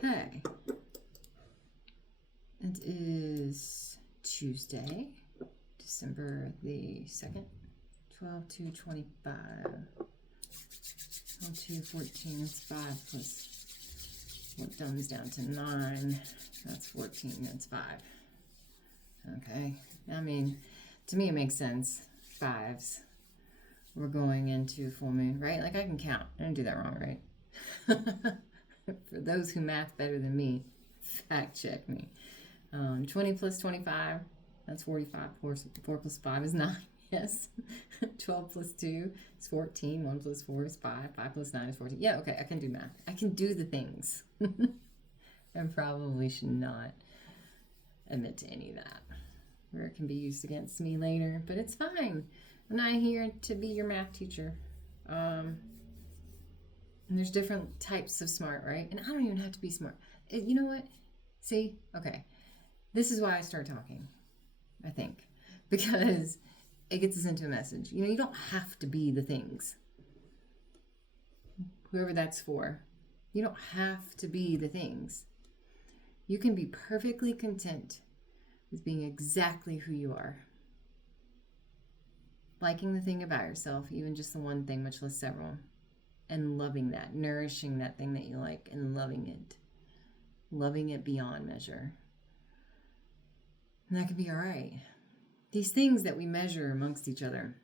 Hey, it is Tuesday, December the 2nd, 12/2/25. 12/2/14, that's 5 plus what dumbs down to 9. That's 14, that's 5. Okay, I mean, to me it makes sense. Fives. We're going into full moon, right? Like I can count. I didn't do that wrong, right? For those who math better than me, fact check me. 20 plus 25, that's 45. 4 plus 5 is 9, yes. 12 plus 2 is 14. 1 plus 4 is 5. 5 plus 9 is 14. Yeah, okay, I can do math. I can do the things. I probably should not admit to any of that, where it can be used against me later, but it's fine. I'm not here to be your math teacher. And there's different types of smart, right? And I don't even have to be smart. You know what? See? Okay. This is why I start talking, I think. Because it gets us into a message. You know, you don't have to be the things. Whoever that's for. You don't have to be the things. You can be perfectly content with being exactly who you are. Liking the thing about yourself, even just the one thing, much less several. And loving that, nourishing that thing that you like and loving it beyond measure. And that can be all right. These things that we measure amongst each other,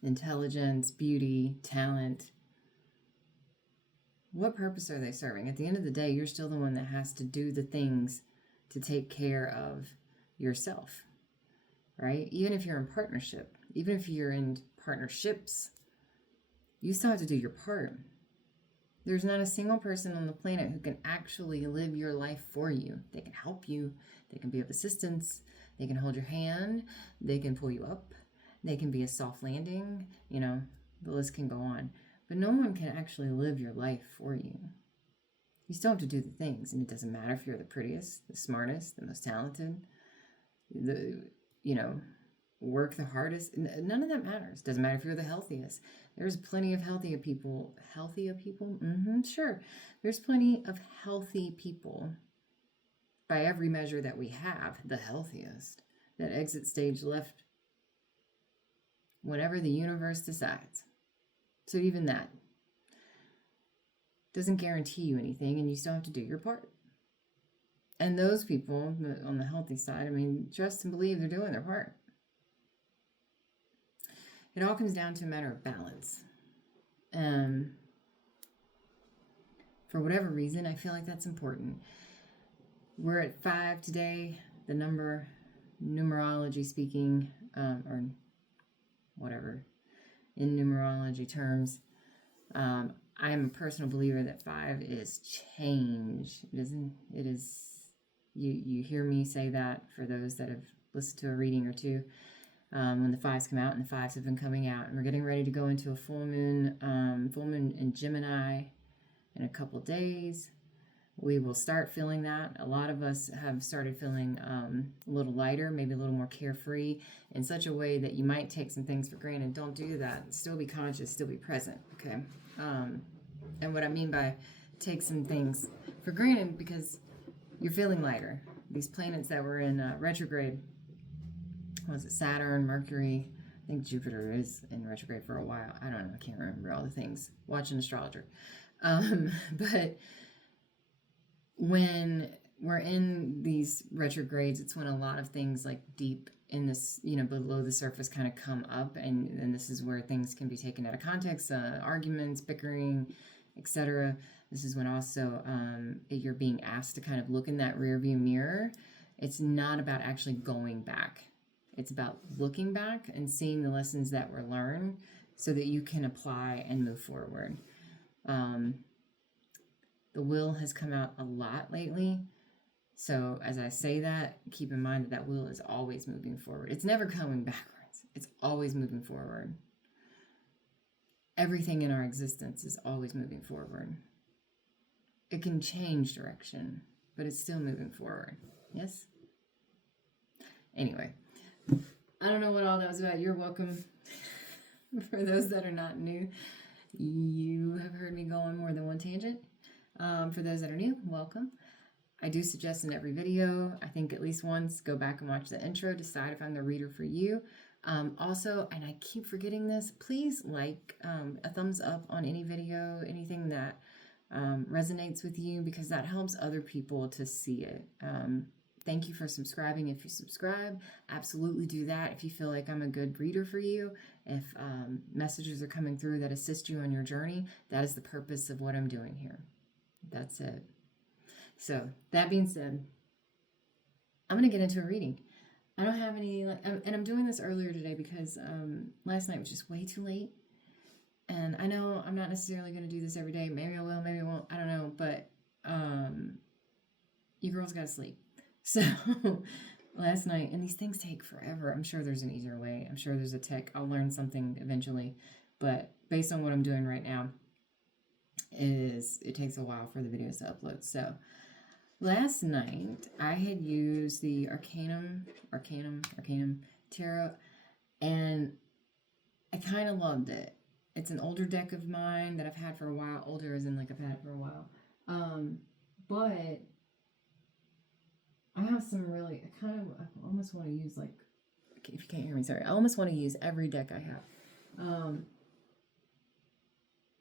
intelligence, beauty, talent, what purpose are they serving? At the end of the day, you're still the one that has to do the things to take care of yourself, right? Even if you're in partnership, even if you're in partnerships, you still have to do your part. There's not a single person on the planet who can actually live your life for you. They can help you. They can be of assistance. They can hold your hand. They can pull you up. They can be a soft landing. You know, the list can go on. But no one can actually live your life for you. You still have to do the things. And it doesn't matter if you're the prettiest, the smartest, the most talented, work the hardest. None of that matters. Doesn't matter if you're the healthiest. There's plenty of healthier people. Healthier people? Sure. There's plenty of healthy people, by every measure that we have, the healthiest, that exit stage left whenever the universe decides. So even that doesn't guarantee you anything, and you still have to do your part. And those people on the healthy side, I mean, trust and believe they're doing their part. It all comes down to a matter of balance. For whatever reason, I feel like that's important. We're at 5 today, the number, numerology speaking, or whatever, in numerology terms. I am a personal believer that 5 is change. It is, you hear me say that for those that have listened to a reading or two. When the 5s come out, and the 5s have been coming out, and we're getting ready to go into a full moon in Gemini in a couple days. We will start feeling that. A lot of us have started feeling a little lighter, maybe a little more carefree, in such a way that you might take some things for granted. Don't do that. Still be conscious, still be present, okay? And what I mean by take some things for granted, because you're feeling lighter. These planets that were in retrograde, was it Saturn, Mercury? I think Jupiter is in retrograde for a while. I don't know. I can't remember all the things. Watch an astrologer. But when we're in these retrogrades, it's when a lot of things like deep in this, below the surface kind of come up. And this is where things can be taken out of context, arguments, bickering, etc. This is when also you're being asked to kind of look in that rearview mirror. It's not about actually going back. It's about looking back and seeing the lessons that were learned so that you can apply and move forward. The wheel has come out a lot lately. So as I say that, keep in mind that wheel is always moving forward. It's never coming backwards. It's always moving forward. Everything in our existence is always moving forward. It can change direction, but it's still moving forward. Yes? Anyway. I don't know what all that was about. You're welcome. For those that are not new, you have heard me go on more than one tangent. For those that are new, welcome. I do suggest in every video, I think at least once, go back and watch the intro, decide if I'm the reader for you. Also, and I keep forgetting this, please like a thumbs up on any video, anything that resonates with you, because that helps other people to see it. Thank you for subscribing. If you subscribe, absolutely do that. If you feel like I'm a good reader for you, if messages are coming through that assist you on your journey, that is the purpose of what I'm doing here. That's it. So that being said, I'm going to get into a reading. I don't have any, and I'm doing this earlier today because last night was just way too late. And I know I'm not necessarily going to do this every day. Maybe I will, maybe I won't. I don't know. But you girls got to sleep. So last night, and these things take forever. I'm sure there's an easier way. I'm sure there's a tech. I'll learn something eventually. But based on what I'm doing right now, it takes a while for the videos to upload. So last night, I had used the Arcanum Tarot, and I kind of loved it. It's an older deck of mine that I've had for a while. Older as in like I've had it for a while. But I have some really, I almost want to use like, if you can't hear me, sorry. I almost want to use every deck I have.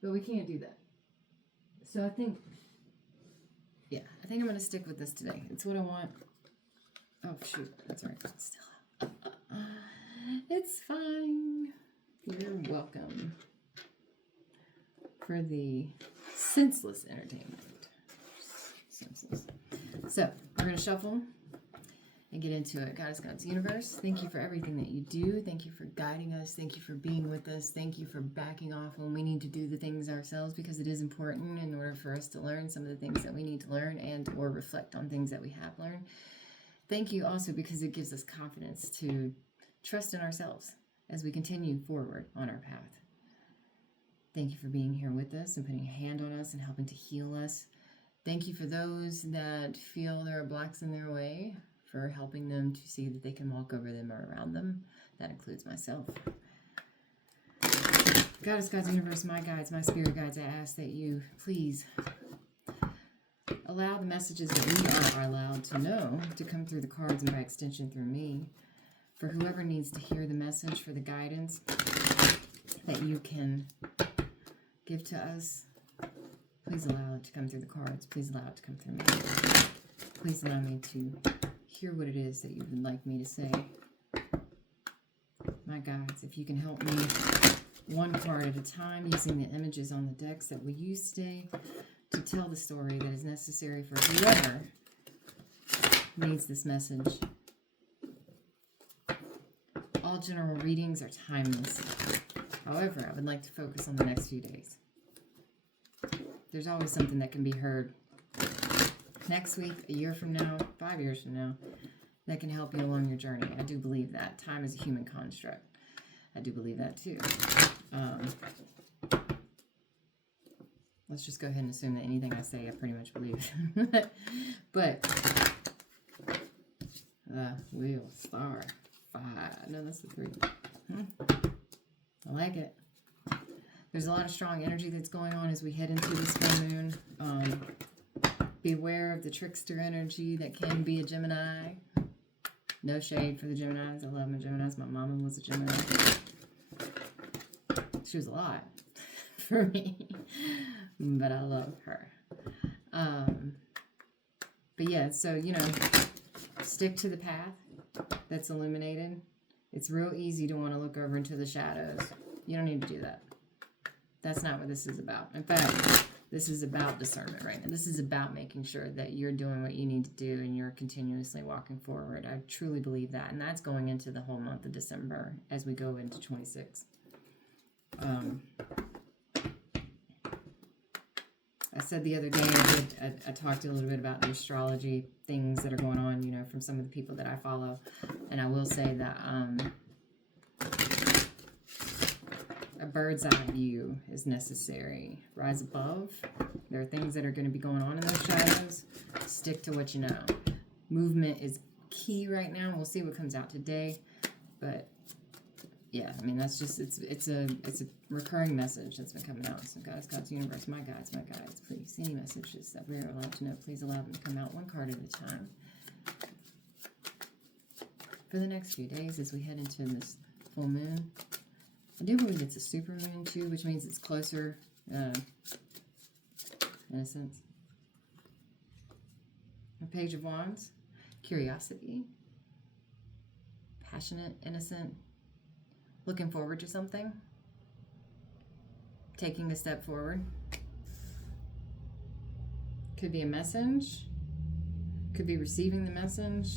But we can't do that. So I think I'm going to stick with this today. It's what I want. Oh, shoot. That's right. It's still out. It's fine. You're welcome for the senseless entertainment. Senseless. So, we're going to shuffle and get into it. Goddess, God's universe, thank you for everything that you do. Thank you for guiding us. Thank you for being with us. Thank you for backing off when we need to do the things ourselves, because it is important in order for us to learn some of the things that we need to learn and or reflect on things that we have learned. Thank you also because it gives us confidence to trust in ourselves as we continue forward on our path. Thank you for being here with us and putting a hand on us and helping to heal us. Thank you for those that feel there are blocks in their way, for helping them to see that they can walk over them or around them. That includes myself. Goddess, God's universe, my guides, my spirit guides, I ask that you please allow the messages that we are allowed to know to come through the cards and by extension through me, for whoever needs to hear the message, for the guidance that you can give to us. Please allow it to come through the cards. Please allow it to come through me. Please allow me to hear what it is that you would like me to say. My guides, if you can help me one card at a time using the images on the decks that we use today to tell the story that is necessary for whoever needs this message. All general readings are timeless. However, I would like to focus on the next few days. There's always something that can be heard next week, a year from now, 5 years from now, that can help you along your journey. I do believe that. Time is a human construct. I do believe that too. Let's just go ahead and assume that anything I say I pretty much believe. But wheel, star, 5. No, that's the 3. I like it. There's a lot of strong energy that's going on as we head into this full moon. Beware of the trickster energy that can be a Gemini. No shade for the Geminis. I love my Geminis. My mama was a Gemini. She was a lot for me, but I love her. But yeah, so, stick to the path that's illuminated. It's real easy to want to look over into the shadows. You don't need to do that. That's not what this is about. In fact, this is about discernment right now. This is about making sure that you're doing what you need to do and you're continuously walking forward. I truly believe that. And that's going into the whole month of December as we go into 26. I said the other day, I talked a little bit about the astrology things that are going on, from some of the people that I follow. And I will say that a bird's eye view is necessary. Rise above. There are things that are going to be going on in those shadows. Stick to what you know. Movement is key right now. We'll see what comes out today. But yeah, I mean, that's just, it's a recurring message that's been coming out. So God's universe, my guides, please, any messages that we are allowed to know, please allow them to come out one card at a time. For the next few days as we head into this full moon. I do believe it's a super moon too, which means it's closer, in a sense. A Page of Wands, curiosity, passionate, innocent, looking forward to something, taking a step forward. Could be a message, could be receiving the message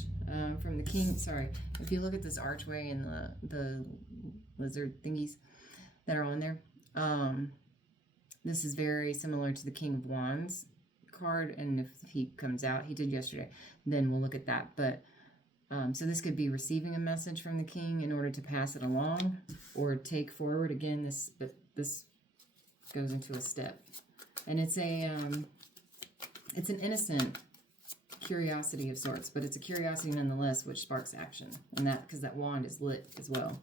from the king. Sorry, if you look at this archway and the lizard thingies that are on there, this is very similar to the King of Wands card, and if he comes out, he did yesterday, then we'll look at that. But so this could be receiving a message from the king in order to pass it along or take forward. Again, this goes into a step, and it's an innocent curiosity of sorts, but it's a curiosity nonetheless, which sparks action, and that because that wand is lit as well.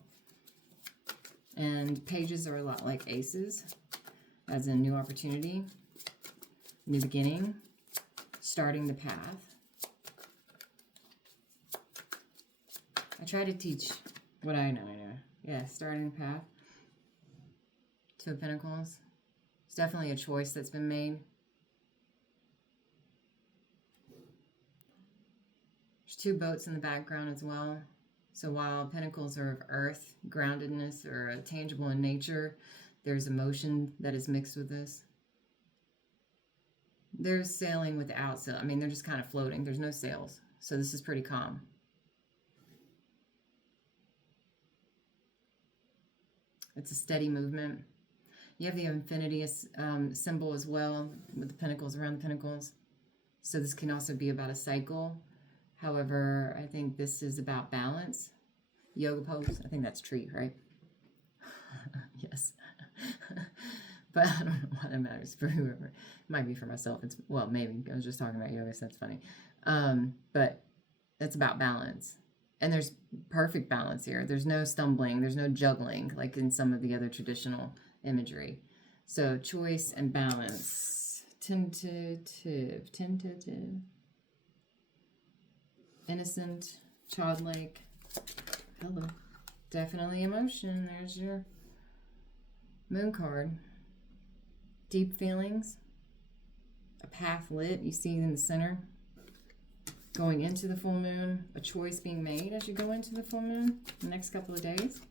And pages are a lot like aces, as in new opportunity, new beginning, starting the path. I try to teach what I know. Yeah, starting the path. Two of Pentacles. It's definitely a choice that's been made. There's two boats in the background as well. So while Pentacles are of earth, groundedness, or tangible in nature, there's emotion that is mixed with this. There's sailing without sail. I mean, they're just kind of floating. There's no sails. So this is pretty calm. It's a steady movement. You have the infinity symbol as well with the pentacles around the pentacles. So this can also be about a cycle. However, I think this is about balance. Yoga pose. I think that's tree, right? Yes. But I don't know why that matters for whoever. It might be for myself. It's, well, maybe. I was just talking about yoga, so that's funny. But it's about balance. And there's perfect balance here. There's no stumbling. There's no juggling like in some of the other traditional imagery. So choice and balance. Tentative. Innocent. Childlike. Hello. Definitely emotion. There's your moon card. Deep feelings. A path lit. You see in the center. Going into the full moon, a choice being made as you go into the full moon the next couple of days.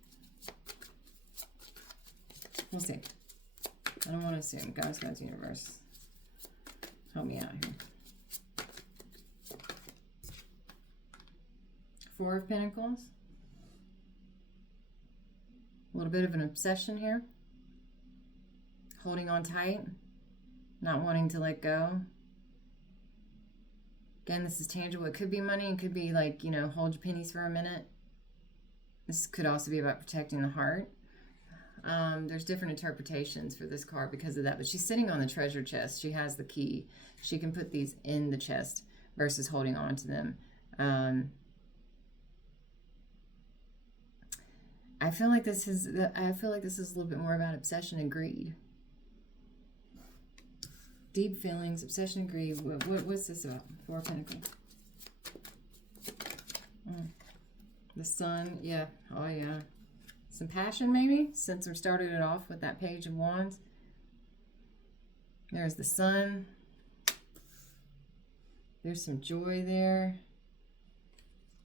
We'll see. I don't want to assume. God's universe. Help me out here. Four of Pentacles. A little bit of an obsession here. Holding on tight. Not wanting to let go. Again, this is tangible. It could be money. It could be like, hold your pennies for a minute. This could also be about protecting the heart. There's different interpretations for this card because of that. But she's sitting on the treasure chest. She has the key. She can put these in the chest versus holding on to them. I feel like this is a little bit more about obsession and greed. Deep feelings, obsession, greed. What's this about? Four of Pentacles. The Sun, yeah. Oh, yeah. Some passion, maybe, since we started it off with that Page of Wands. There's the Sun. There's some joy there.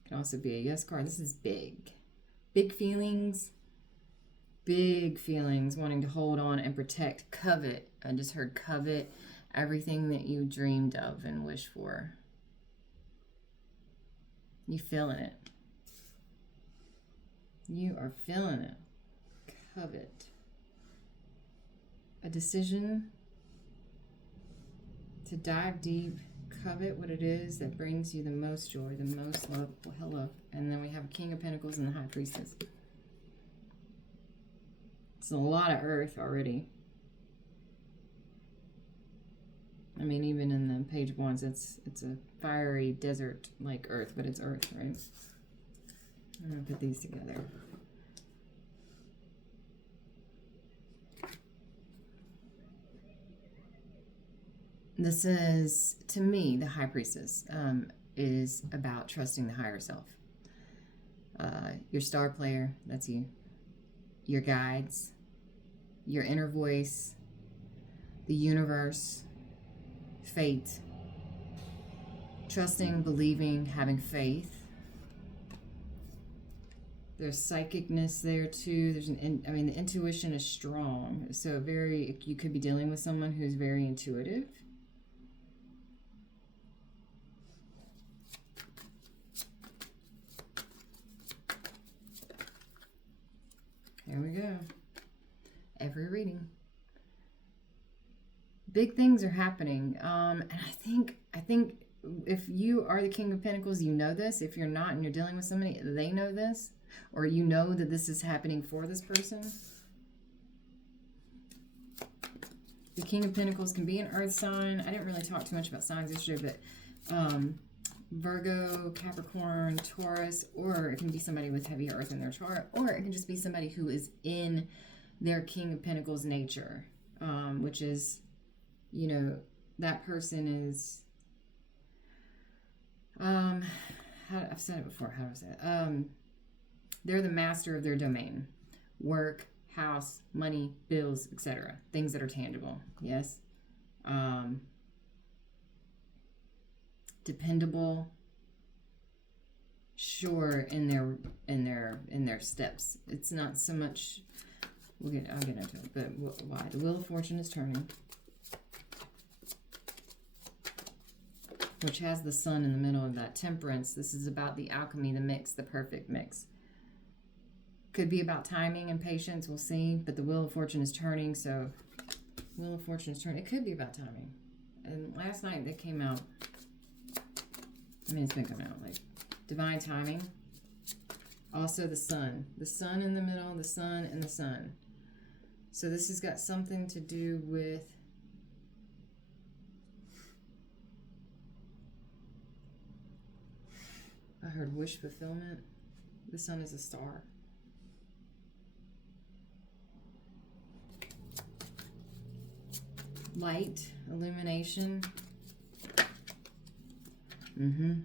Can also be a yes card. This is big. Big feelings. Big feelings. Wanting to hold on and protect. Covet. I just heard covet. Everything that you dreamed of and wished for. You feeling it. You are feeling it. Covet. A decision to dive deep. Covet what it is that brings you the most joy, the most love. Well, hello. And then we have a King of Pentacles and the High Priestess. It's a lot of earth already. I mean, even in the Page of Wands, it's a fiery desert like earth, but it's earth, right? I'm going to put these together. This is, to me, the High Priestess is about trusting the higher self. Your star player, that's you. Your guides, your inner voice, the universe, fate. Trusting, believing, having faith. There's psychicness there too. There's the intuition is strong. So you could be dealing with someone who's very intuitive. Here we go. Every reading. Big things are happening. And I think if you are the King of Pentacles, you know this. If you're not and you're dealing with somebody, they know this. Or you know that this is happening for this person. The King of Pentacles can be an earth sign. I didn't really talk too much about signs yesterday, but Virgo, Capricorn, Taurus, or it can be somebody with heavy earth in their chart, or it can just be somebody who is in their King of Pentacles nature, which is, that person is, I've said it before, how do I say it? They're the master of their domain. Work, house, money, bills, etc. Things that are tangible. Yes. Dependable. Sure in their steps. It's not so much. I'll get into it. But why? The Wheel of Fortune is turning, which has the sun in the middle of that. Temperance. This is about the alchemy, the mix, the perfect mix. Could be about timing and patience, we'll see. But the Wheel of Fortune is turning, so Wheel of Fortune is turning. It could be about timing. And last night they came out. It's been coming out like divine timing. Also the sun. The sun in the middle, the sun and the sun. So this has got something to do with I heard wish fulfillment. The sun is a star. Light, illumination. The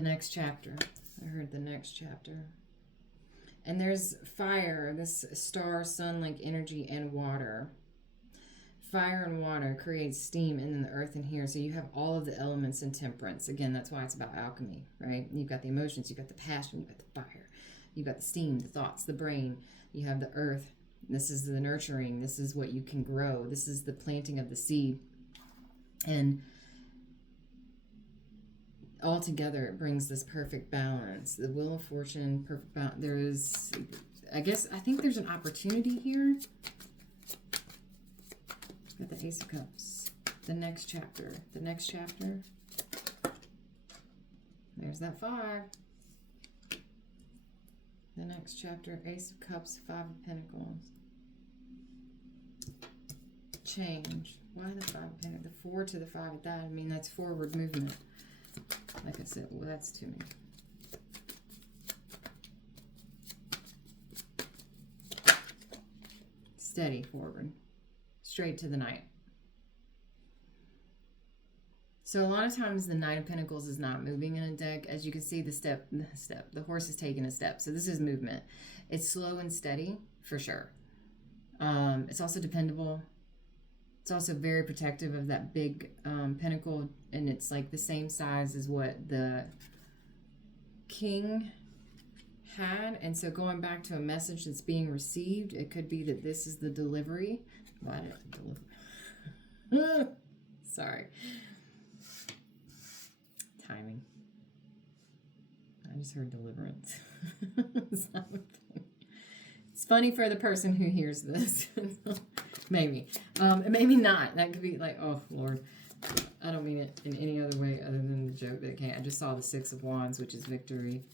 next chapter. I heard the next chapter. And there's fire, this star, sun-like energy, and water. Fire and water creates steam and then the earth in here. So you have all of the elements in temperance. Again, that's why it's about alchemy, right? You've got the emotions, you've got the passion, you've got the fire. You've got the steam, the thoughts, the brain. You have the earth. This is the nurturing. This is what you can grow. This is the planting of the seed. And all together, it brings this perfect balance. The Wheel of Fortune, perfect balance. I think there's an opportunity here. Got the Ace of Cups. The next chapter. The next chapter. There's that 5. The next chapter, Ace of Cups, 5 of Pentacles. Change. Why the 5 of Pentacles? The 4 to the 5 of that. That's forward movement. Like I said, well, that's to me. Steady forward. Straight to the Knight. So a lot of times the Knight of Pentacles is not moving in a deck. As you can see, the horse is taking a step. So this is movement. It's slow and steady, for sure. It's also dependable. It's also very protective of that big pentacle, and it's like the same size as what the king had. And so going back to a message that's being received, it could be that this is the delivery. Why did I deliver? Sorry. Timing. I just heard deliverance. It's funny for the person who hears this. Maybe. Maybe not. That could be like, oh, Lord. I don't mean it in any other way other than the joke that it can't. I just saw the 6 of Wands, which is victory,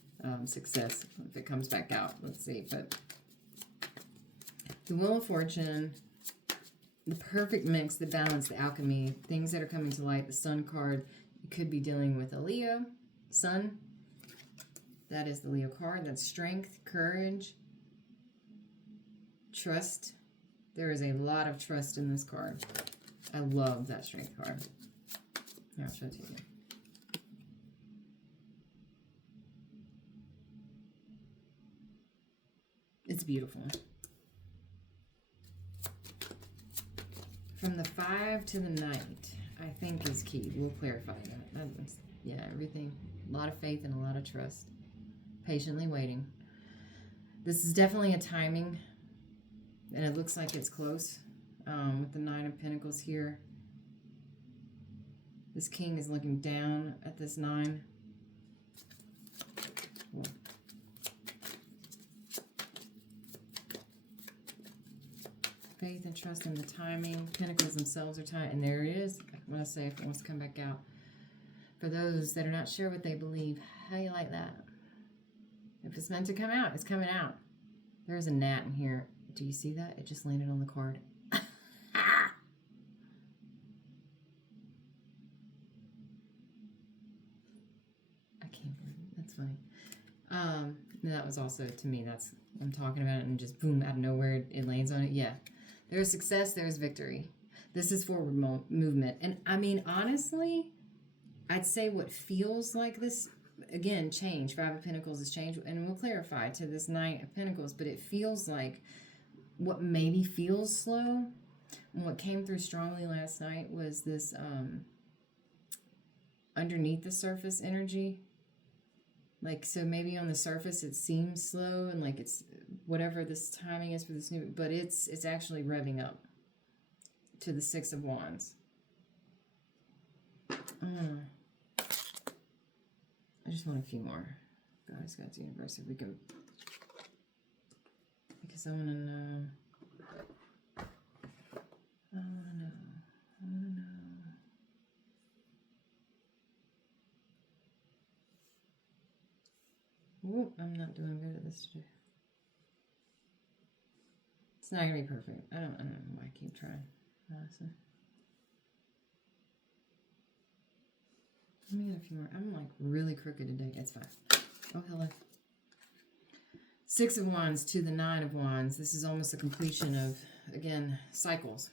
success. If it comes back out, let's see. But the Wheel of Fortune, the perfect mix, the balance, the alchemy, things that are coming to light, the Sun card. You could be dealing with a Leo, Sun. That is the Leo card. That's strength, courage, trust. There is a lot of trust in this card. I love that strength card. Here, I'll show it to you. It's beautiful. From the 5 to the Knight, I think is key. We'll clarify that. Yeah, everything. A lot of faith and a lot of trust. Patiently waiting. This is definitely a timing, and it looks like it's close with the 9 of Pentacles here. This king is looking down at this 9. Cool. Faith and trust in the timing. Pentacles themselves are tied. And there it is. What I say, if it wants to come back out. For those that are not sure what they believe, how you like that? If it's meant to come out, it's coming out. There's a gnat in here. Do you see that? It just landed on the card. I can't believe it. That's funny. That was also, to me, that's, I'm talking about it and just boom, out of nowhere, it lands on it. Yeah. There's success, there's victory. This is forward movement. And I mean, honestly, I'd say what feels like this, again, change. 5 of Pentacles is change. And we'll clarify to this 9 of Pentacles, but it feels like what maybe feels slow. And what came through strongly last night was this underneath the surface energy. Like, so maybe on the surface it seems slow and like it's whatever this timing is for this new, but it's actually revving up to the 6 of Wands. I just want a few more. Guys, God's universe, if we can, because I want to know. I want to know. I want to know. Ooh, I'm not doing good at this today. It's not gonna be perfect. I don't know why I keep trying. Honestly. Let me get a few more. I'm like really crooked today. It's fine. Oh, hello. 6 of Wands to the 9 of Wands. This is almost a completion of, again, cycles.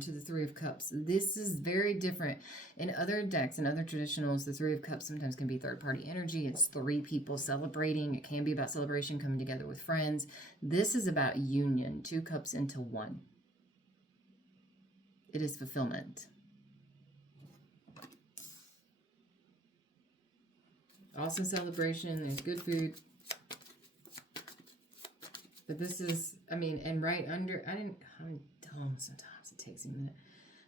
To the 3 of Cups. This is very different. In other decks and other traditionals, the 3 of Cups sometimes can be third-party energy. It's 3 people celebrating. It can be about celebration, coming together with friends. This is about union. 2 cups into 1. It is fulfillment. Also celebration. There's good food. But this is, I mean, and right under, I'm dumb sometimes. It takes a minute.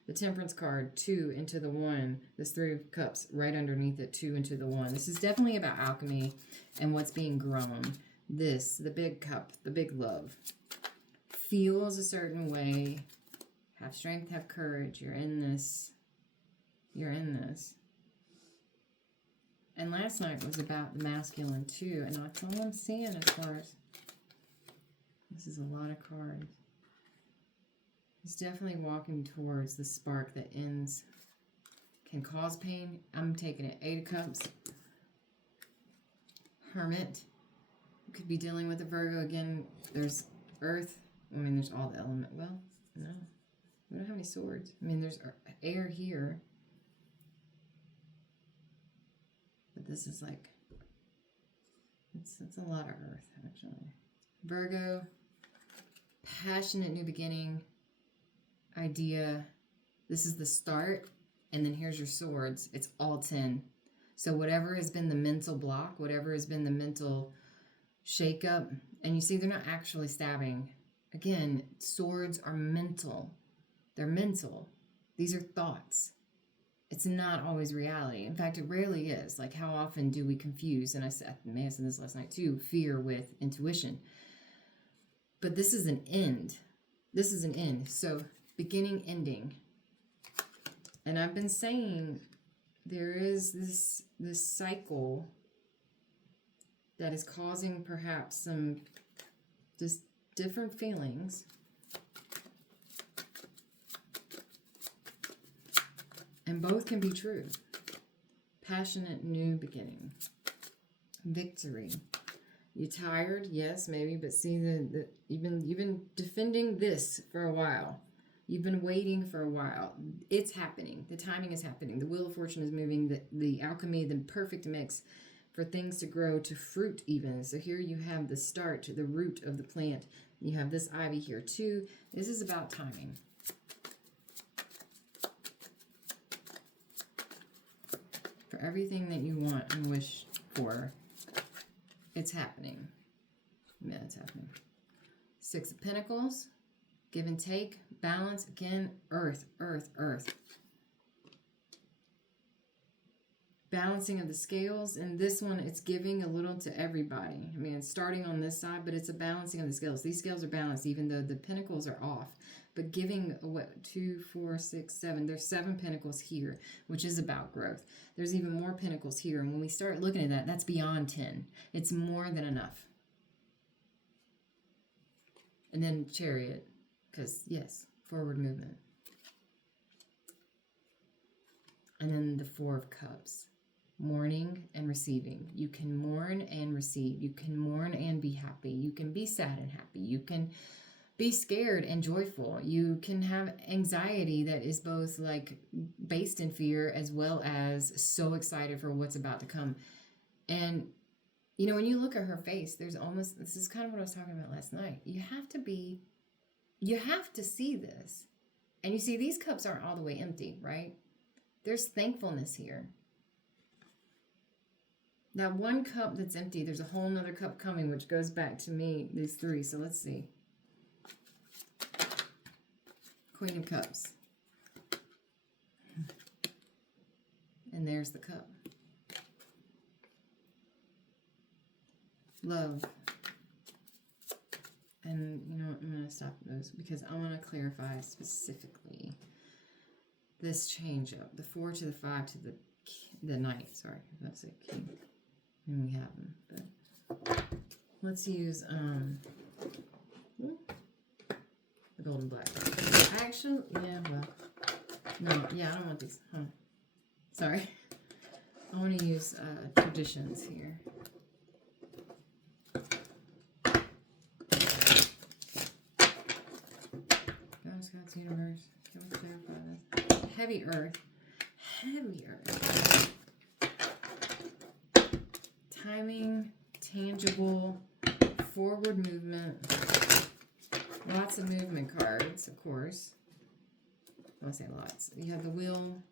The Temperance card, 2 into the 1. This 3 of Cups right underneath it, 2 into the 1. This is definitely about alchemy and what's being grown. This, the big cup, the big love, feels a certain way. Have strength, have courage. You're in this. You're in this. And last night was about the masculine too. And that's all I'm seeing as far as, this is a lot of cards. It's definitely walking towards the spark that ends, can cause pain. I'm taking it. 8 of Cups. Hermit. Could be dealing with a Virgo. Again, there's Earth. I mean, there's all the element. Well, no. We don't have any swords. I mean, there's air here. But this is like, it's a lot of Earth, actually. Virgo. Passionate new beginning. Idea. This is the start, and then here's your swords. It's all 10. So whatever has been the mental block, whatever has been the mental shakeup, and you see they're not actually stabbing. Again, swords are mental. They're mental. These are thoughts. It's not always reality. In fact, it rarely is. Like, how often do we confuse, and I may have said this last night too, fear with intuition. But this is an end. This is an end. So beginning, ending. And I've been saying there is this cycle that is causing perhaps some just different feelings. And both can be true. Passionate new beginning. Victory. You tired? Yes, maybe, but see you've been defending this for a while. You've been waiting for a while. It's happening. The timing is happening. The Wheel of Fortune is moving. The alchemy, the perfect mix for things to grow to fruit even. So here you have the start, the root of the plant. You have this ivy here too. This is about timing. For everything that you want and wish for, it's happening. Yeah, it's happening. Six of Pentacles, give and take, balance, again, earth, earth, earth. Balancing of the scales, and this one, it's giving a little to everybody. I mean, it's starting on this side, but it's a balancing of the scales. These scales are balanced, even though the pentacles are off. But giving, what, 2, 4, 6, 7. There's 7 pentacles here, which is about growth. There's even more pentacles here, and when we start looking at that, that's beyond 10. It's more than enough. And then Chariot, because, yes, forward movement. And then the Four of Cups. Mourning and receiving. You can mourn and receive. You can mourn and be happy. You can be sad and happy. You can be scared and joyful. You can have anxiety that is both like based in fear as well as so excited for what's about to come. And, you know, when you look at her face, there's almost, this is kind of what I was talking about last night. You have to see this. And you see, these cups aren't all the way empty, right? There's thankfulness here. That one cup that's empty, there's a whole nother cup coming, which goes back to me, these 3. So let's see. Queen of Cups. And there's the cup. Love. And, you know, I'm going to stop those because I want to clarify specifically this change up. The 4 to the 5 to the knight. Sorry, I was about to say king. And we have them. But let's use the golden black. Actually, yeah, well, no, yeah, I don't want these. Huh. Sorry. I want to use traditions here. God's universe. Can we clarify this? Heavy earth. Heavy earth. Timing, tangible, forward movement. Lots of movement cards, of course. I want to say lots. You have the Wheel.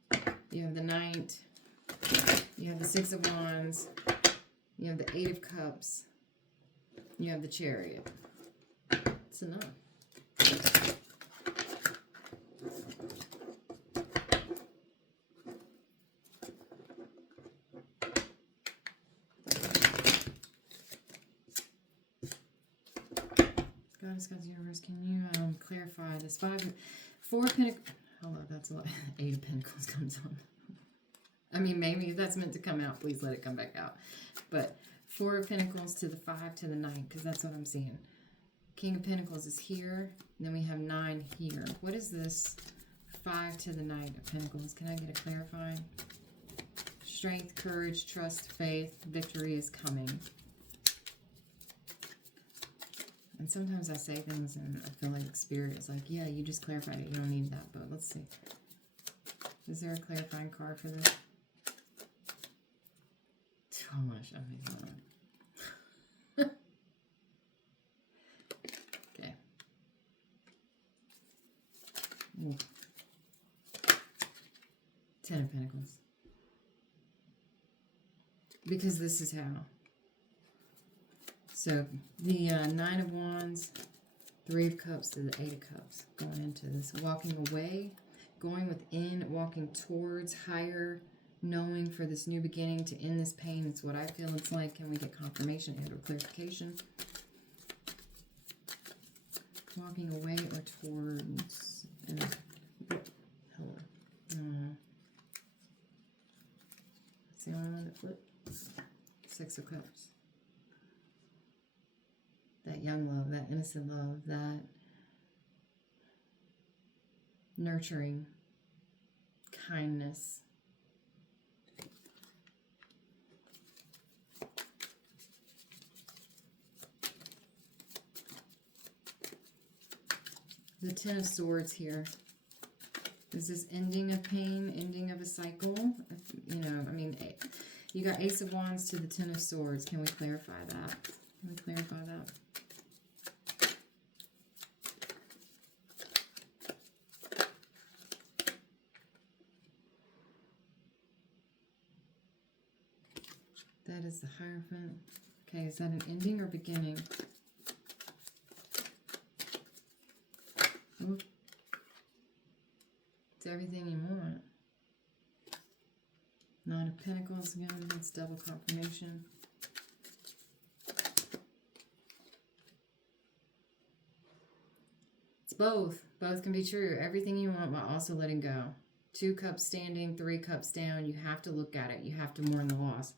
You have the Knight. You have the 6 of Wands. You have the 8 of Cups. You have the Chariot. It's enough. God's universe, can you clarify this 4 of Pentacles? Hold on, that's a lot. 8 of Pentacles comes on. I mean, maybe if that's meant to come out, please let it come back out. But 4 of Pentacles to the 5 to the 9, because that's what I'm seeing. King of Pentacles is here. And then we have 9 here. What is this 5 to the Knight of Pentacles? Can I get a clarifying? Strength, courage, trust, faith, victory is coming. And sometimes I say things and I feel like Spirit is like, yeah, you just clarified it. You don't need that. But let's see. Is there a clarifying card for this? Oh my gosh, I'm making one. Okay. Ooh. 10 of Pentacles. Because this is how. So the 9 of Wands, 3 of Cups to the 8 of Cups. Going into this. Walking away, going within, walking towards higher, knowing for this new beginning to end this pain. It's what I feel it's like. Can we get confirmation and or clarification? Walking away or towards. Hello. It's the only one that flips. 6 of Cups. That young love, that innocent love, that nurturing kindness. The 10 of Swords here. Is this ending of pain, ending of a cycle? You know, I mean, you got Ace of Wands to the Ten of Swords. Can we clarify that? Can we clarify that? That is the Hierophant. Okay, is that an ending or beginning? Ooh. It's everything you want. Nine of Pentacles again, that's double confirmation. It's both. Both can be true. Everything you want while also letting go. 2 cups standing, 3 cups down. You have to look at it. You have to mourn the loss.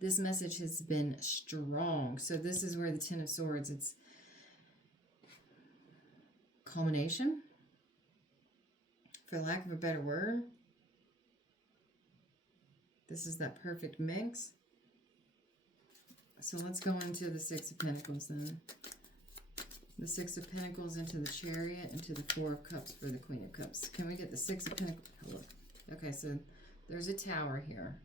This message has been strong. So this is where the Ten of Swords, it's culmination, for lack of a better word. This is that perfect mix. So let's go into the Six of Pentacles then. The Six of Pentacles into the Chariot, into the Four of Cups for the Queen of Cups. Can we get the Six of Pentacles? Look. Okay, so there's a Tower here.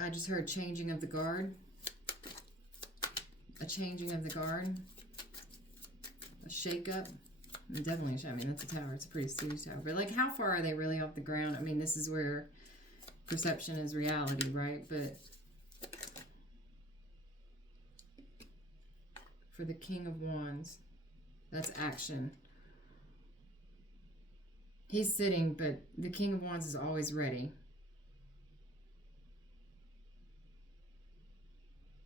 I just heard changing of the guard. A changing of the guard. A shake-up. Definitely, I mean, that's a tower. It's a pretty huge tower. But, like, how far are they really off the ground? I mean, this is where perception is reality, right? But for the King of Wands, that's action. He's sitting, but the King of Wands is always ready.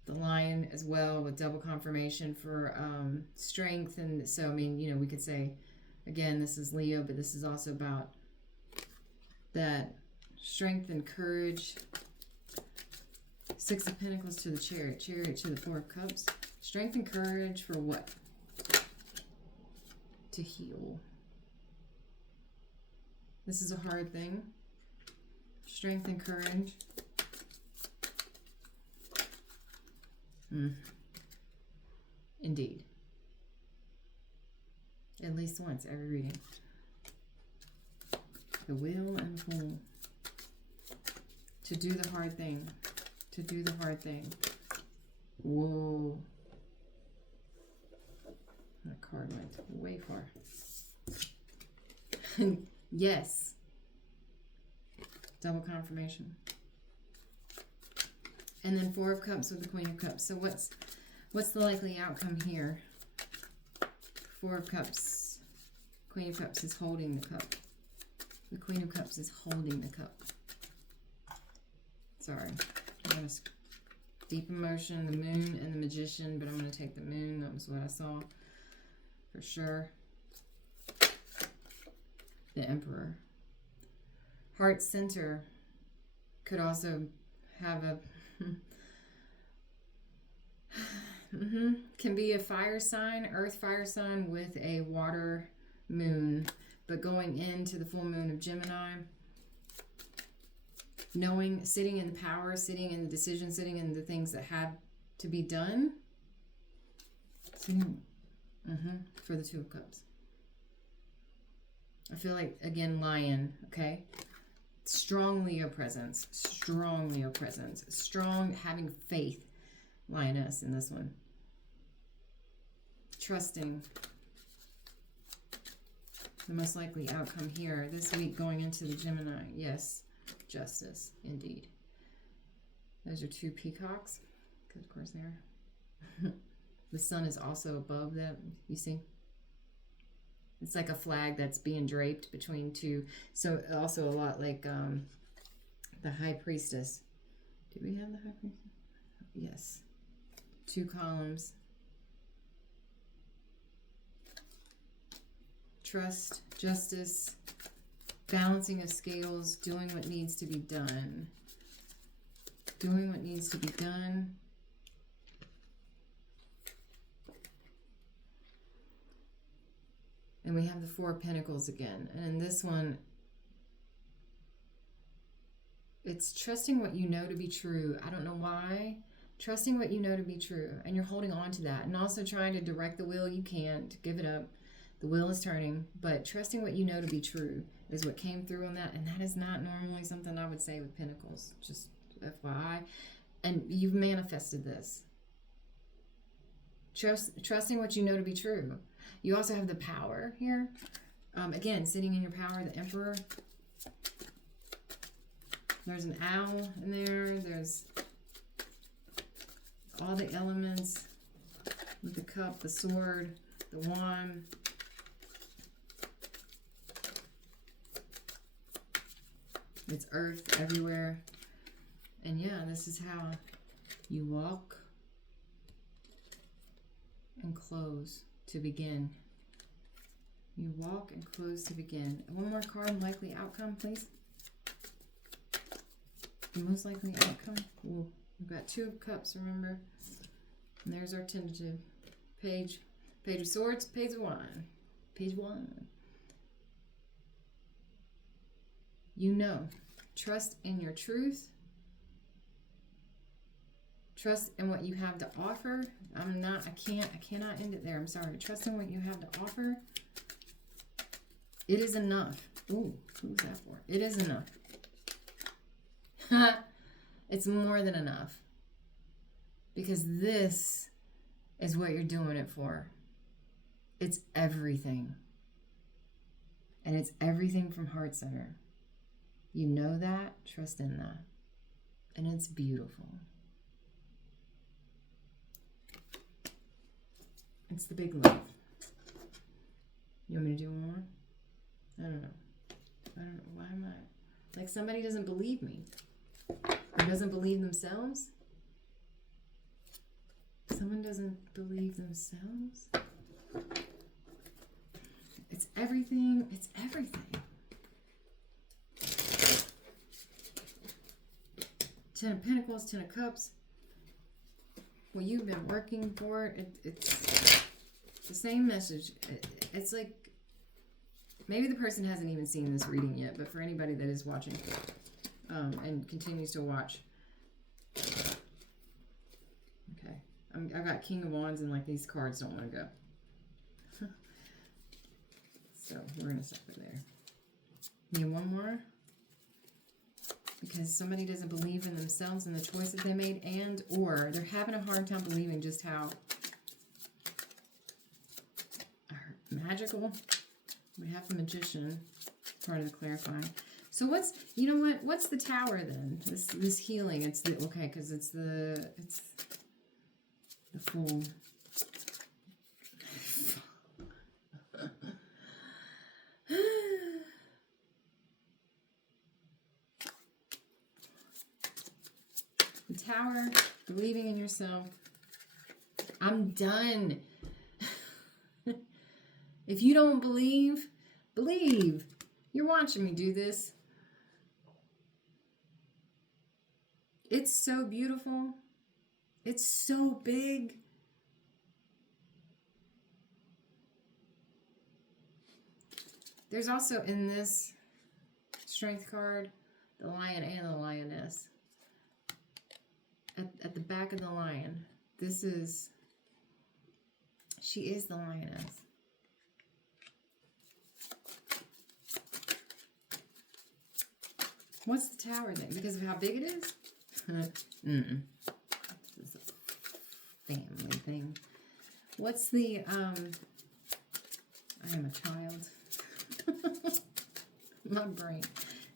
The Lion as well, with double confirmation for strength. And so, I mean, you know, we could say, again, this is Leo, but this is also about that strength and courage. Six of Pentacles to the Chariot. Chariot to the Four of Cups. Strength and courage for what? To heal. This is a hard thing. Strength and courage. Indeed. At least once every reading. The Wheel and the Fool. To do the hard thing. To do the hard thing. Whoa. That card went way far. Yes. Double confirmation. And then Four of Cups with the Queen of Cups. So what's the likely outcome here? Four of Cups. Queen of Cups is holding the cup. The Queen of Cups is holding the cup. Sorry. Deep emotion, the Moon and the Magician, but I'm going to take the Moon. That was what I saw for sure. The Emperor. Heart Center could also have a can be a fire sign, earth fire sign with a water moon, but going into the full moon of Gemini, knowing, sitting in the power, sitting in the decision, sitting in the things that have to be done, sitting, for the Two of Cups. I feel like, again, Lion, okay? Strong Leo presence. Strong Leo presence. Strong, having faith. Lioness in this one. Trusting. The most likely outcome here. This week going into the Gemini. Yes. Justice. Indeed. Those are two peacocks. Because of course they are. The sun is also above them. You see? It's like a flag that's being draped between two. So also a lot like the High Priestess. Do we have the High Priestess? Yes. Two columns. Trust, justice, balancing of scales, doing what needs to be done. Doing what needs to be done. And we have the Four of Pentacles again. And in this one, it's trusting what you know to be true. I don't know why, Trusting what you know to be true, and you're holding on to that, and also trying to direct the wheel. You can't give it up. The wheel is turning, but trusting what you know to be true is what came through on that, and that is not normally something I would say with Pentacles, just FYI. And you've manifested this. Trusting what you know to be true. You also have the power here. Again, sitting in your power, the Emperor. There's an owl in there. There's all the elements with the cup, the sword, the wand. It's earth everywhere. And yeah, this is how you walk and close to begin. You walk and close to begin. One more card, likely outcome, please. The most likely outcome. Ooh, we've got 2 of Cups, remember? And there's our tentative. Page of Swords, Page of Wine. Page 1. You know. Trust in your truth. Trust in what you have to offer. I cannot end it there. I'm sorry. Trust in what you have to offer. It is enough. Ooh, who's that for? It is enough. It's more than enough. Because this is what you're doing it for. It's everything. And it's everything from Heart Center. You know that. Trust in that. And it's beautiful. It's the big love. You want me to do one more? I don't know. Why am I? Like somebody doesn't believe me. Or doesn't believe themselves. Someone doesn't believe themselves. It's everything. It's everything. 10 of Pentacles, 10 of Cups. Well, you've been working for it. It's the same message. It's like maybe the person hasn't even seen this reading yet, but for anybody that is watching and continues to watch. Okay. I've got King of Wands and like these cards don't want to go. So we're going to stop it there. Need one more? Because somebody doesn't believe in themselves and the choices they made, and or they're having a hard time believing just how magical. We have the Magician, part of the clarifying. So what's, you know what? What's the Tower then? This healing. It's the, okay, because it's the Fool. The Tower, believing in yourself. I'm done. If you don't believe, believe. You're watching me do this. It's so beautiful. It's so big. There's also in this Strength card, the Lion and the Lioness. At the back of the Lion, this is, she is the Lioness. What's the Tower then? Because of how big it is? This is a family thing. What's the, I am a child. My brain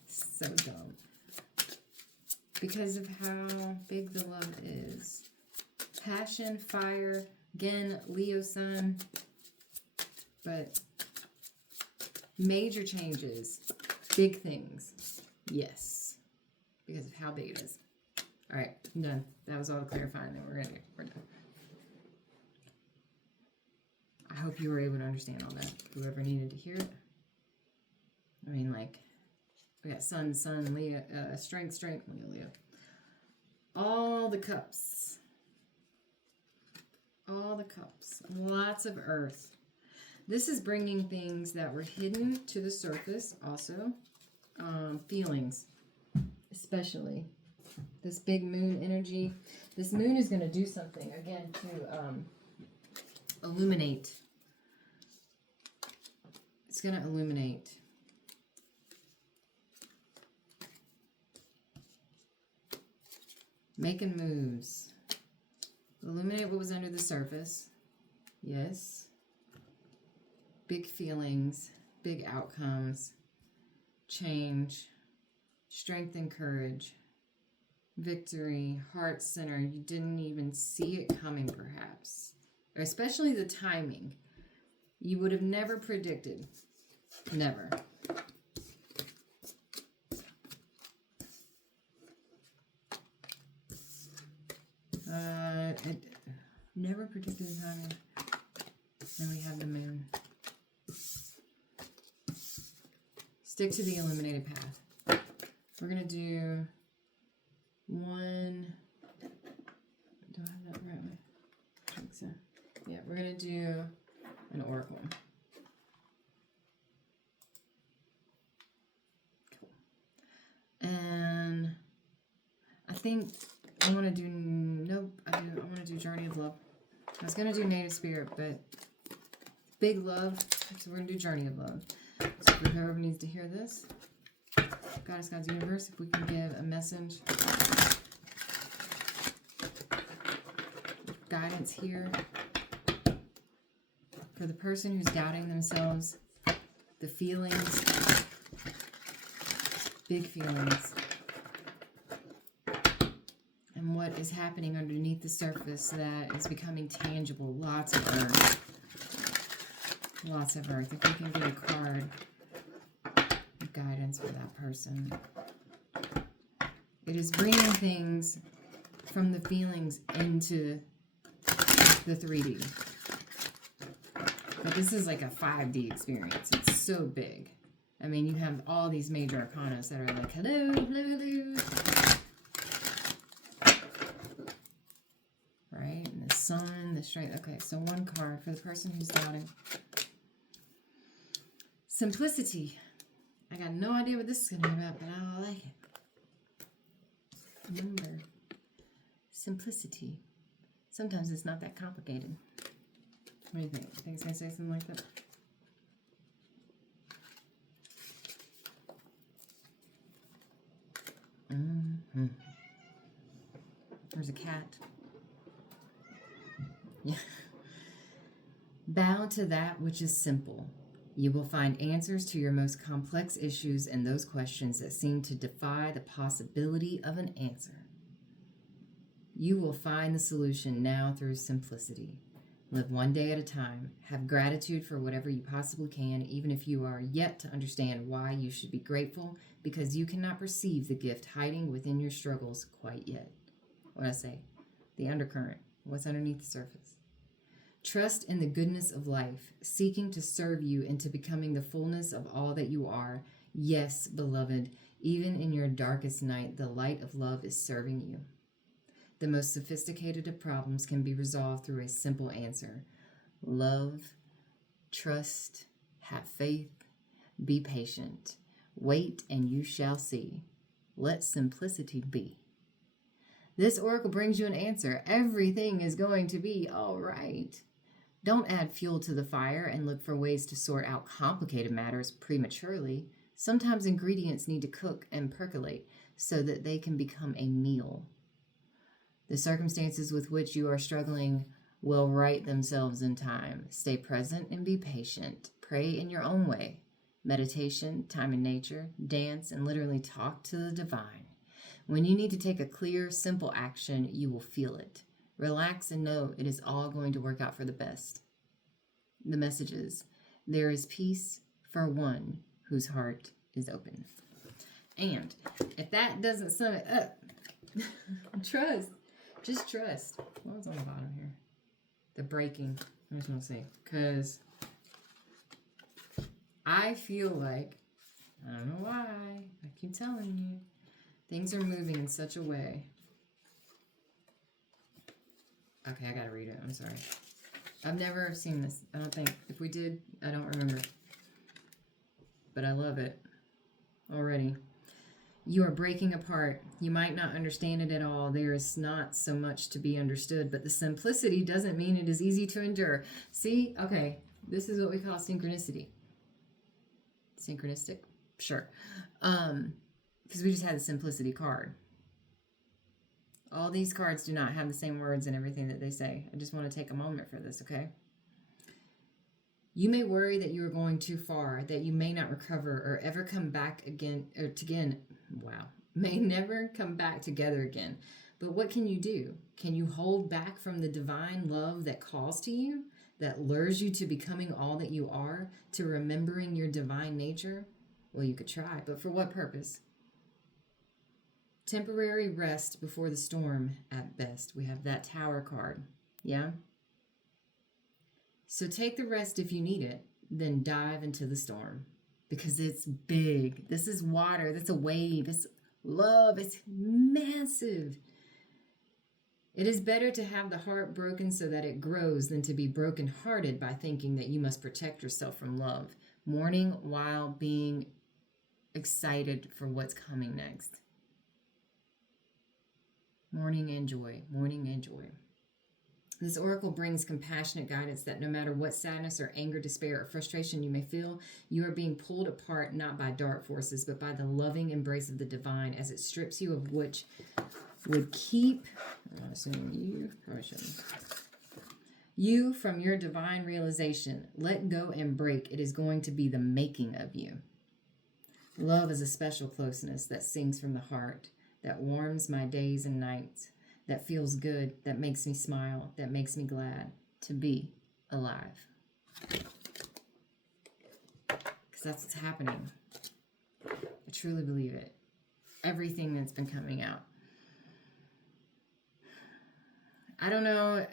is so dumb. Because of how big the love is. Passion, fire, again, Leo sun. But major changes, big things. Yes. Because of how big it is. All right, I'm done. That was all the clarifying that we're done. I hope you were able to understand all that. Whoever needed to hear it. I mean, like, we got Sun, Leo, Strength, Leo. All the cups. All the cups. Lots of earth. This is bringing things that were hidden to the surface also. Feelings, especially. This big moon energy. This moon is going to do something, again, to illuminate. It's going to illuminate. Making moves. Illuminate what was under the surface. Yes. Big feelings, big outcomes, change, strength and courage, victory, heart center. You didn't even see it coming, perhaps. Especially the timing. You would have never predicted. Never. Never predicted the timing. Then we have the moon. Stick to the illuminated path. We're going to do one. Do I have that right way? I think so. Yeah, we're going to do an oracle. Cool. And I think I want to do, nope, I want to do Journey of Love. I was going to do Native Spirit, but big love, so we're going to do Journey of Love. So for whoever needs to hear this, Goddess, God's Universe, if we can give a message, guidance here for the person who's doubting themselves, the feelings, big feelings, and what is happening underneath the surface that is becoming tangible. Lots of earth. Lots of earth. If we can get a card of guidance for that person. It is bringing things from the feelings into the 3D. But this is like a 5D experience. It's so big. I mean, you have all these major arcanas that are like, hello, hello, hello. Right? And the sun, the strength. Okay, so one card for the person who's doubting. Simplicity. I got no idea what this is going to be about, but I like it. Number. Simplicity. Sometimes it's not that complicated. What do you think? You think it's going to say something like that? Mm-hmm. There's a cat. Yeah. Bow to that which is simple. You will find answers to your most complex issues and those questions that seem to defy the possibility of an answer. You will find the solution now through simplicity. Live one day at a time. Have gratitude for whatever you possibly can, even if you are yet to understand why you should be grateful, because you cannot perceive the gift hiding within your struggles quite yet. What I say? The undercurrent. What's underneath the surface? Trust in the goodness of life, seeking to serve you into becoming the fullness of all that you are. Yes, beloved, even in your darkest night, the light of love is serving you. The most sophisticated of problems can be resolved through a simple answer. Love, trust, have faith, be patient. Wait and you shall see. Let simplicity be. This oracle brings you an answer. Everything is going to be all right. Don't add fuel to the fire and look for ways to sort out complicated matters prematurely. Sometimes ingredients need to cook and percolate so that they can become a meal. The circumstances with which you are struggling will right themselves in time. Stay present and be patient. Pray in your own way. Meditation, time in nature, dance, and literally talk to the divine. When you need to take a clear, simple action, you will feel it. Relax and know it is all going to work out for the best. The message is, there is peace for one whose heart is open. And if that doesn't sum it up, trust. Just trust. What's on the bottom here? The breaking. I just want to say, because I feel like, I don't know why, I keep telling you, things are moving in such a way. Okay, I gotta read it. I'm sorry. I've never seen this. I don't think. If we did, I don't remember. But I love it already. You are breaking apart. You might not understand it at all. There is not so much to be understood, but the simplicity doesn't mean it is easy to endure. See? Okay, this is what we call synchronicity. Synchronistic? Sure. Because we just had the simplicity card. All these cards do not have the same words and everything that they say. I just want to take a moment for this, okay? You may worry that you are going too far, that you may not recover or ever come back again, may never come back together again. But what can you do? Can you hold back from the divine love that calls to you, that lures you to becoming all that you are, to remembering your divine nature? Well, you could try, but for what purpose? Temporary rest before the storm at best. We have that Tower card. Yeah? So take the rest if you need it, then dive into the storm. Because it's big. This is water. That's a wave. It's love. It's massive. It is better to have the heart broken so that it grows than to be brokenhearted by thinking that you must protect yourself from love, mourning while being excited for what's coming next. Mourning and joy. Mourning and joy. This oracle brings compassionate guidance that no matter what sadness or anger, despair, or frustration you may feel, you are being pulled apart not by dark forces, but by the loving embrace of the divine as it strips you of which would keep, I'm assuming you, probably shouldn't, you from your divine realization. Let go and break. It is going to be the making of you. Love is a special closeness that sings from the heart, that warms my days and nights, that feels good, that makes me smile, that makes me glad to be alive. Because that's what's happening. I truly believe it. Everything that's been coming out. I don't know,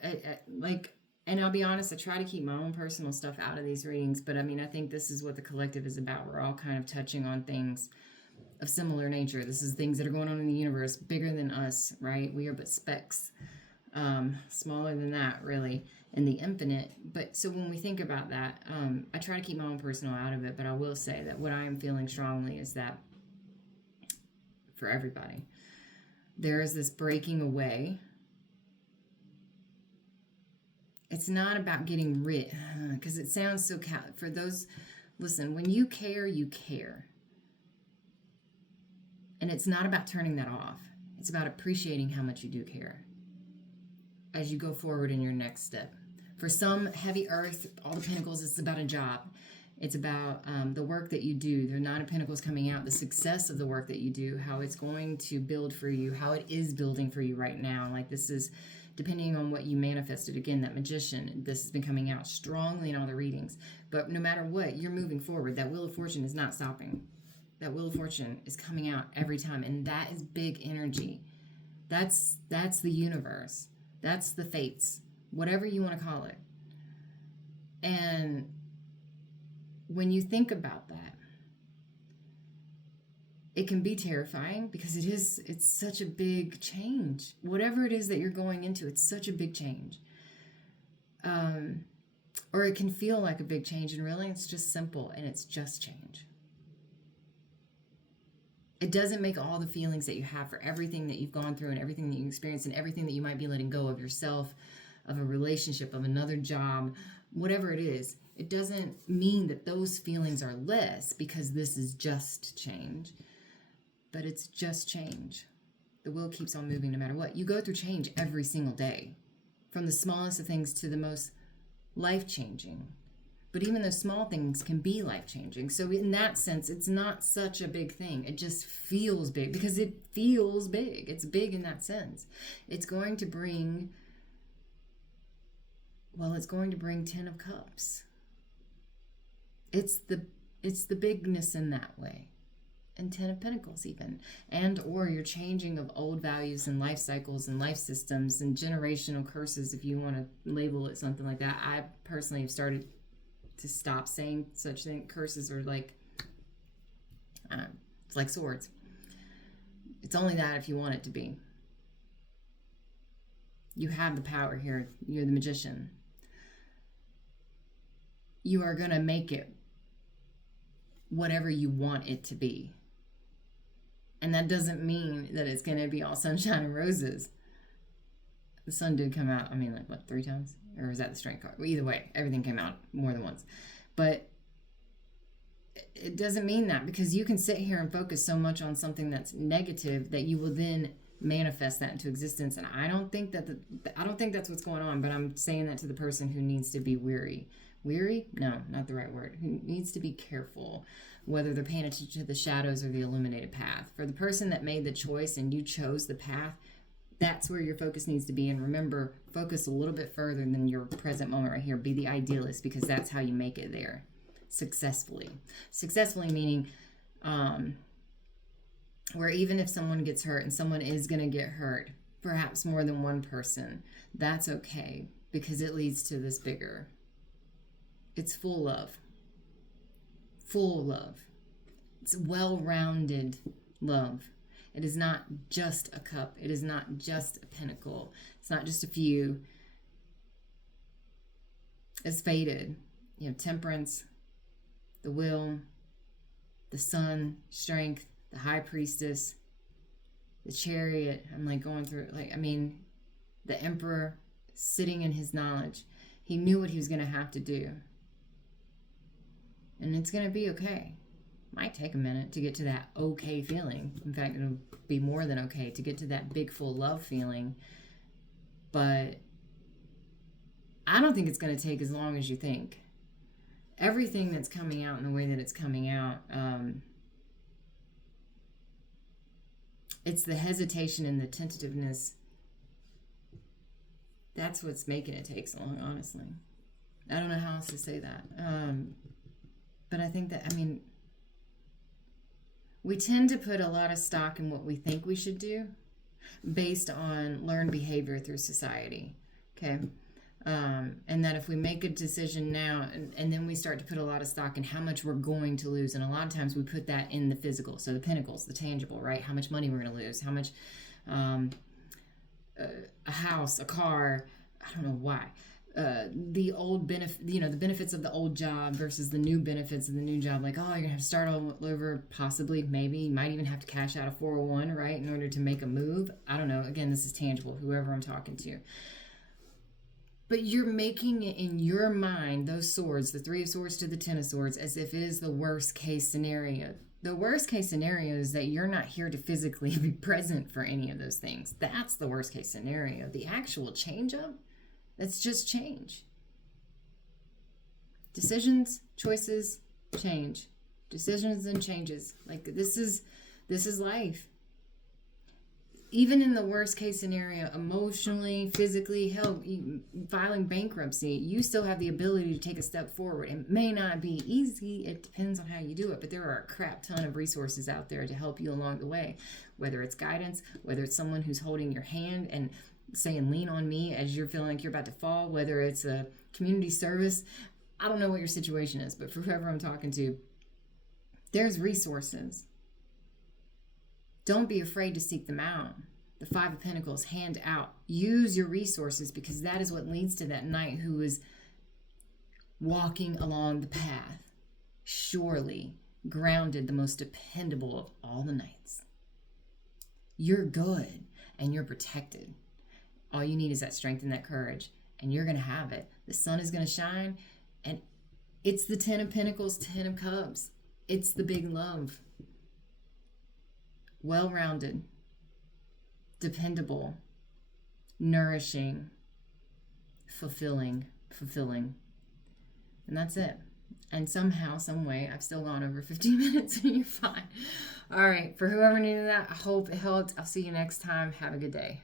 and I'll be honest, I try to keep my own personal stuff out of these readings, but I mean, I think this is what the collective is about. We're all kind of touching on things of similar nature. This is things that are going on in the universe, bigger than us, right? We are but specks, smaller than that, really, in the infinite. But so when we think about that, I try to keep my own personal out of it, but I will say that what I am feeling strongly is that for everybody, there is this breaking away. It's not about getting rid, because it sounds so, for those, listen, when you care, you care. And it's not about turning that off. It's about appreciating how much you do care as you go forward in your next step. For some, heavy earth, all the pentacles, it's about a job. It's about the work that you do, the Nine of Pentacles coming out, the success of the work that you do, how it's going to build for you, how it is building for you right now. Like this is, depending on what you manifested, again, that Magician, this has been coming out strongly in all the readings. But no matter what, you're moving forward. That Wheel of Fortune is not stopping. That Wheel of Fortune is coming out every time. And that is big energy. That's the universe. That's the fates. Whatever you want to call it. And when you think about that, it can be terrifying because it's such a big change. Whatever it is that you're going into, it's such a big change. Or it can feel like a big change, and really it's just simple, and it's just change. It doesn't make all the feelings that you have for everything that you've gone through and everything that you experienced and everything that you might be letting go of yourself, of a relationship, of another job, whatever it is. It doesn't mean that those feelings are less because this is just change. But it's just change. The wheel keeps on moving no matter what. You go through change every single day. From the smallest of things to the most life-changing. But even those small things can be life-changing. So in that sense, it's not such a big thing. It just feels big because it feels big. It's big in that sense. It's going to bring, it's going to bring 10 of Cups. It's the bigness in that way. And 10 of Pentacles even. And or you're changing of old values and life cycles and life systems and generational curses, if you want to label it something like that. I personally have started to stop saying such things. Curses are like, it's like swords. It's only that if you want it to be. You have the power here. You're the Magician. You are going to make it whatever you want it to be. And that doesn't mean that it's going to be all sunshine and roses. The sun did come out, 3 times? Or was that the strength card? Well, either way, everything came out more than once. But it doesn't mean that, because you can sit here and focus so much on something that's negative that you will then manifest that into existence. And I don't think that's what's going on, but I'm saying that to the person who needs to be weary. Weary? No, not the right word. Who needs to be careful, whether they're paying attention to the shadows or the illuminated path. For the person that made the choice and you chose the path, that's where your focus needs to be. And remember, focus a little bit further than your present moment right here. Be the idealist, because that's how you make it there successfully. Successfully meaning where even if someone gets hurt, and someone is going to get hurt, perhaps more than one person, that's okay, because it leads to this bigger. It's full love. Full love. It's well-rounded love. It is not just a cup. It is not just a pinnacle. It's not just a few. It's faded. Temperance, the will, the sun, strength, the high priestess, the chariot. I'm going through, the emperor sitting in his knowledge. He knew what he was going to have to do. And it's going to be okay. Might take a minute to get to that okay feeling. In fact, it'll be more than okay to get to that big, full love feeling. But I don't think it's going to take as long as you think. Everything that's coming out in the way that it's coming out, it's the hesitation and the tentativeness. That's what's making it take so long, honestly. I don't know how else to say that. But I think that, we tend to put a lot of stock in what we think we should do based on learned behavior through society, okay? And that if we make a decision now and then we start to put a lot of stock in how much we're going to lose, and a lot of times we put that in the physical, so the pinnacles, the tangible, right? How much money we're going to lose, how much, a house, a car, I don't know why. The old benefit, the benefits of the old job versus the new benefits of the new job. You're going to have to start all over, possibly, maybe. You might even have to cash out a 401, right, in order to make a move. I don't know. Again, this is tangible, whoever I'm talking to. But you're making it in your mind, those swords, the 3 of Swords to the 10 of Swords, as if it is the worst case scenario. The worst case scenario is that you're not here to physically be present for any of those things. That's the worst case scenario. The actual change up, that's just change. Decisions, choices, change. Decisions and changes. This is life. Even in the worst case scenario, emotionally, physically, hell, filing bankruptcy, you still have the ability to take a step forward. It may not be easy. It depends on how you do it, but there are a crap ton of resources out there to help you along the way, whether it's guidance, whether it's someone who's holding your hand and saying, lean on me as you're feeling like you're about to fall, whether it's a community service. I don't know what your situation is, but for whoever I'm talking to, there's resources. Don't be afraid to seek them out. The 5 of Pentacles, hand out. Use your resources, because that is what leads to that knight who is walking along the path. Surely, grounded, the most dependable of all the knights. You're good and you're protected. All you need is that strength and that courage, and you're going to have it. The sun is going to shine, and it's the 10 of Pentacles, 10 of Cups. It's the big love. Well-rounded, dependable, nourishing, fulfilling. And that's it. And somehow, some way, I've still gone over 15 minutes and you're fine. All right, for whoever needed that, I hope it helped. I'll see you next time. Have a good day.